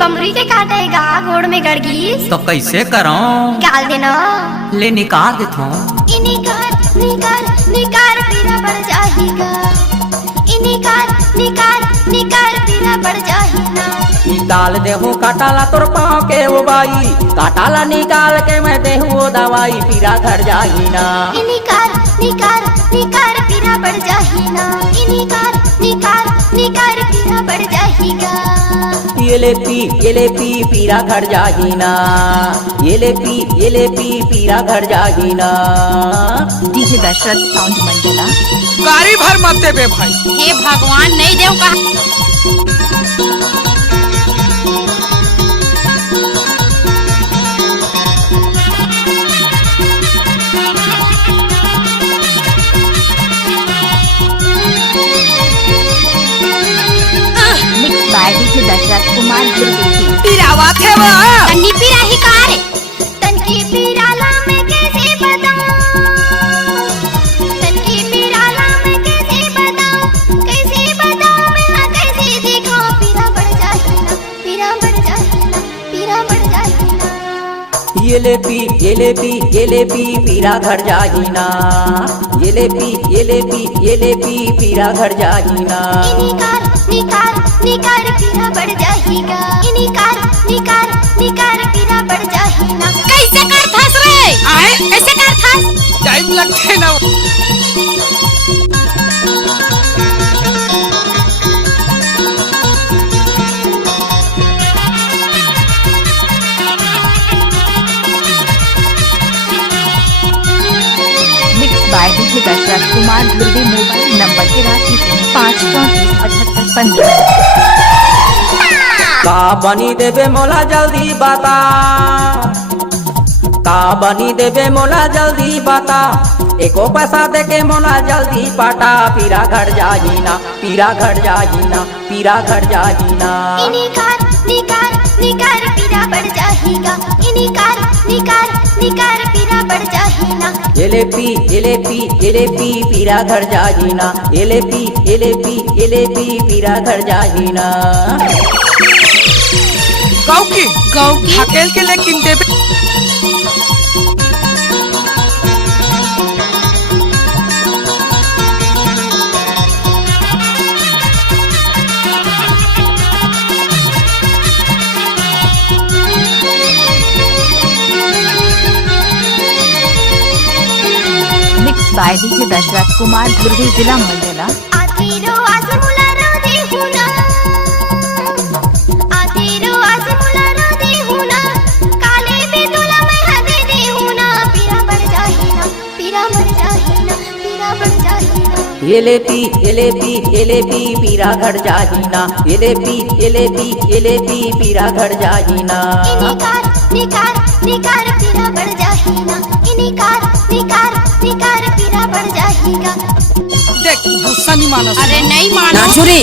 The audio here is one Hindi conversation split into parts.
बमरी के काटेगा गोड़ में गड़गी तो कैसे करो? निकाल देना। ले निकाल देता हूँ। निकाल निकाल निकाल पीरा बढ़ जाएगा। निकाल निकाल निकाल पीरा बढ़ जाएगा। निकाल देहूँ काटाला तोर पाँव के वो बाई, काटाला निकाल के मैं देहूँ वो दवाई, पीरा घर जाही ना। निकाल निकाल निकाल पीरा बढ़ जाएगा। निकाल निकाल निकाल पीरा बढ़ जाएगा। ये ले पी पीरा घर जाही ना। ये ले पी पीरा घर जाही ना। DJ Dashrath sound Mandla. गाड़ी भर मत दे बे भाई। हे भगवान नहीं देव का। Mix by DJ Dashrath Kumar Durvedi. पीरावा थे वो तन्नी पीरा ही कार तनकी पीराला में कैसे बताऊं, तनकी पीराला में कैसे बताऊं मैं हाँ कैसे दिखाऊं। पीरा बढ़ जाएगा, पीरा बढ़ जाएगा, पीरा बढ़ जाएगा। ये ले पी पीरा घर जाही ना। ये ले पी पीरा घर जाही ना। निकाल निकाल निकाल पीरा बढ़ जाएगा। निकाल निकाल निकाल पीरा बढ़ जाएगा। कैसे कर थस रे आए कैसे कर थस। टाइम लगते ना। Mix by DJ Dashrath Kumar Durve. Mobile number 83347815। का बनी देबे मोला जल्दी बता, का बनी देबे मोला जल्दी बता, एको पैसा दे के मोला जल्दी पाटा, पीरा घर जाही ना, पीरा घर जाही ना, पीरा घर जाही ना। निकाल निकाल निकाल पीरा बढ़ जाएगा। निकाल निकाल निकाल पीरा बढ़ जाएगा। ये ले पी पीरा घर जाही ना। ये ले पी पीरा घर जाही ना। गाँव की हकेल के लेकिन देबे। Mix by DJ Dashrath Kumar Durve. जिला मंडला। आतीरो आजमुला रोदी हुना, आतीरो आजमुला रोदी हुना, काले बेदुला मैं हदे दे हुना। पीरा बढ़ जाएगा, पीरा बढ़ जाएगा, पीरा बढ़ जाएगा। ये ले पी पीरा घर जाही ना। ये ले पी पीरा घर जाही ना। निकाल निकाल निकाल पीरा बढ़ जाएगा। निकाल निकाल निकाल पीरा बढ़ जाएगा। देख गुस्सा नहीं मानो। अरे नहीं मानो। नाचुरी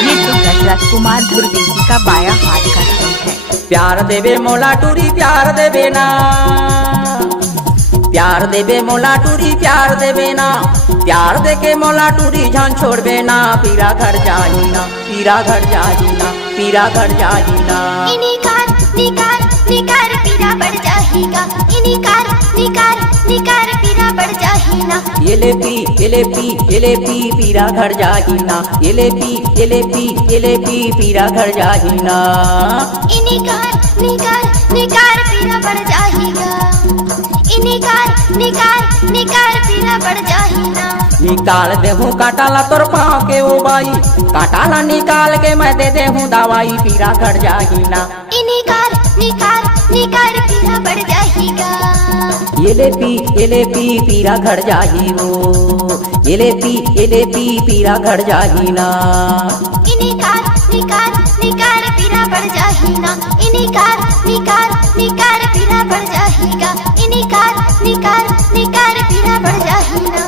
ये तो दशरथ कुमार दुर्वेदी का बाया हाथ का खेल है। प्यार देवे मोला टूरी प्यार देवे ना, प्यार देवे मोला टूरी प्यार देवे ना, प्यार दे के मोला टूरी जान छोड़बे ना, पीरा घर जाही ना, पीरा घर जाही ना, पीरा घर जाही ना। निकाल निकाल निकाल पीरा बढ़ जाएगा। निकाल निकाल निकाल पीरा बढ़ जाएगा। ये ले पी पीरा घर जाही ना। ये ले पी पीरा घर जाही ना। निकाल निकाल निकाल पीरा बढ़ जाएगा। निकाल निकाल निकाल पीरा बढ़ जाएगा। निकाल देहूँ काटाला तोर पाँव के वो बाई, काटाला निकाल के मैं दे देहूँ दवाई, पीरा घर जाही ना। निकाल निकाल निकाल पीरा बढ़ जाएगा। ये ले पी पीरा घर जाही वो। ये ले पी पीरा घर जाही ना। निकाल निकाल निकाल पीरा बढ़ जाएगा। निकाल निकाल निकाल पीरा बढ़ जाएगा। निकाल निकाल निकाल पीरा बढ़ जाएगा।